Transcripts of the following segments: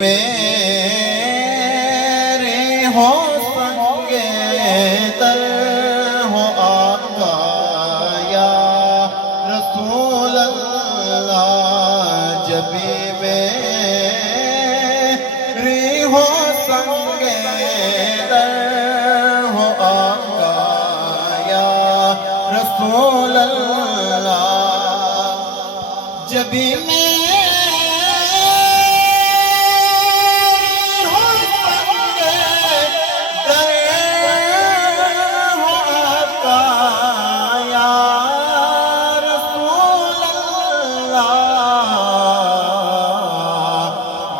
میرے ہو سنگے در ہو آقا یا رسول اللہ جب میرے ہو سنگے در ہو آقا یا رسول اللہ جب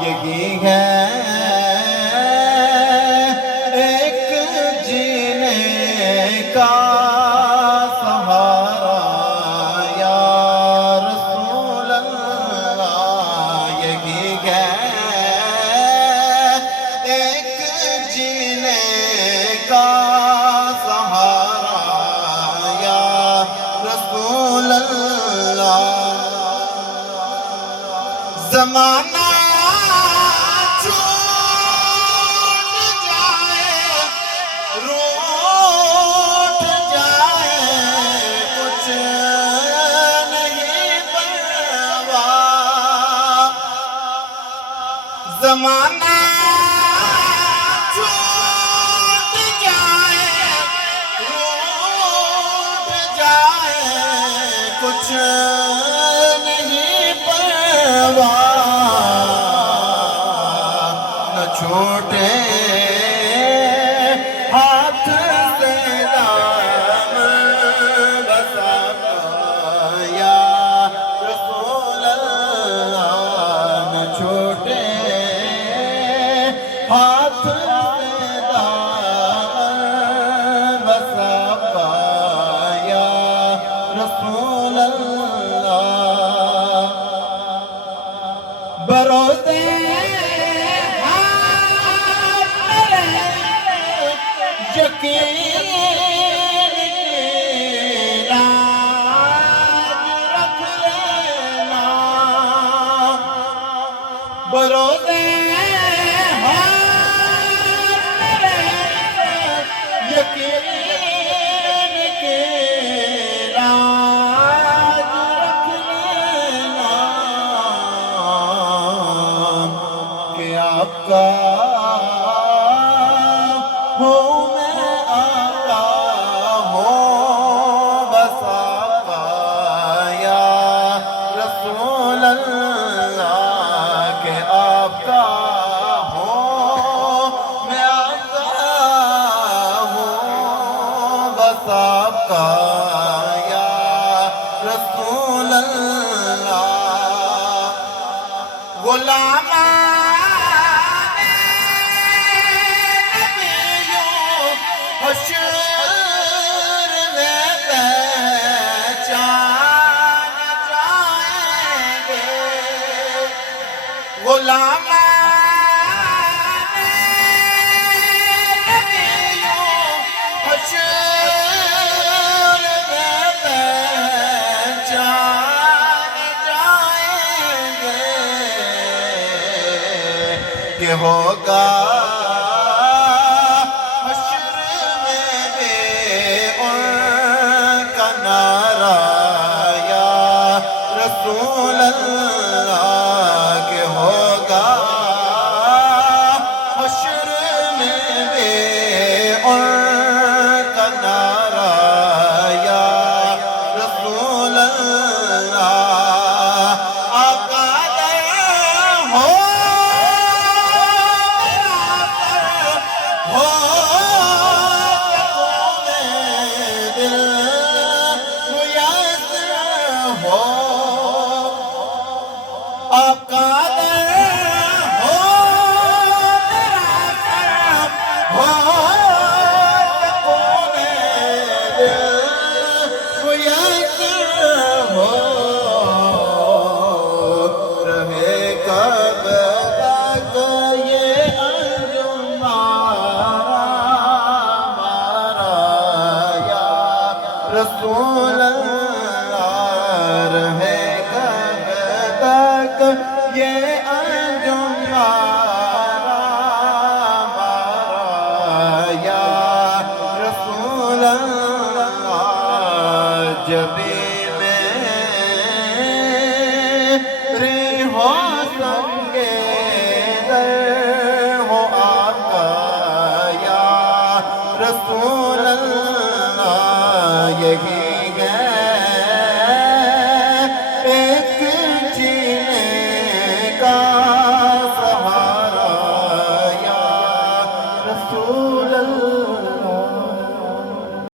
یہی ہے ایک جینے کا سہارا یا رسول اللہ یہی ہے ایک جینے کا سہارا یا رسول اللہ زمانہ زمانہ چھوٹ جائے روٹ جائے کچھ نہیں پرواہ نہ چھوٹے ہاتھ سے دامن بس آقا یا رسول اللہ نہ چھوٹے ہاتھ سے دامن بس آقا یا رسول اللہ بروزے یقین لاج رکھ لینا بروزے یقین کے لاج رکھ لینا کہ آپ کا ہوں میں آقا ہوں بس آقا یا رسول اللہ کہ آپ کا ہوں میں آقا ہوں بس آقا یا رسول اللہ غلام حشر میں پہچان جائیں گے غلام حشر میں پہچان جائیں گے کہ ہوگا رسول اللہ کے ہوگا حشر میں بے ان کا نعرہ یا رسول اللہ آقا در ہو میرا بے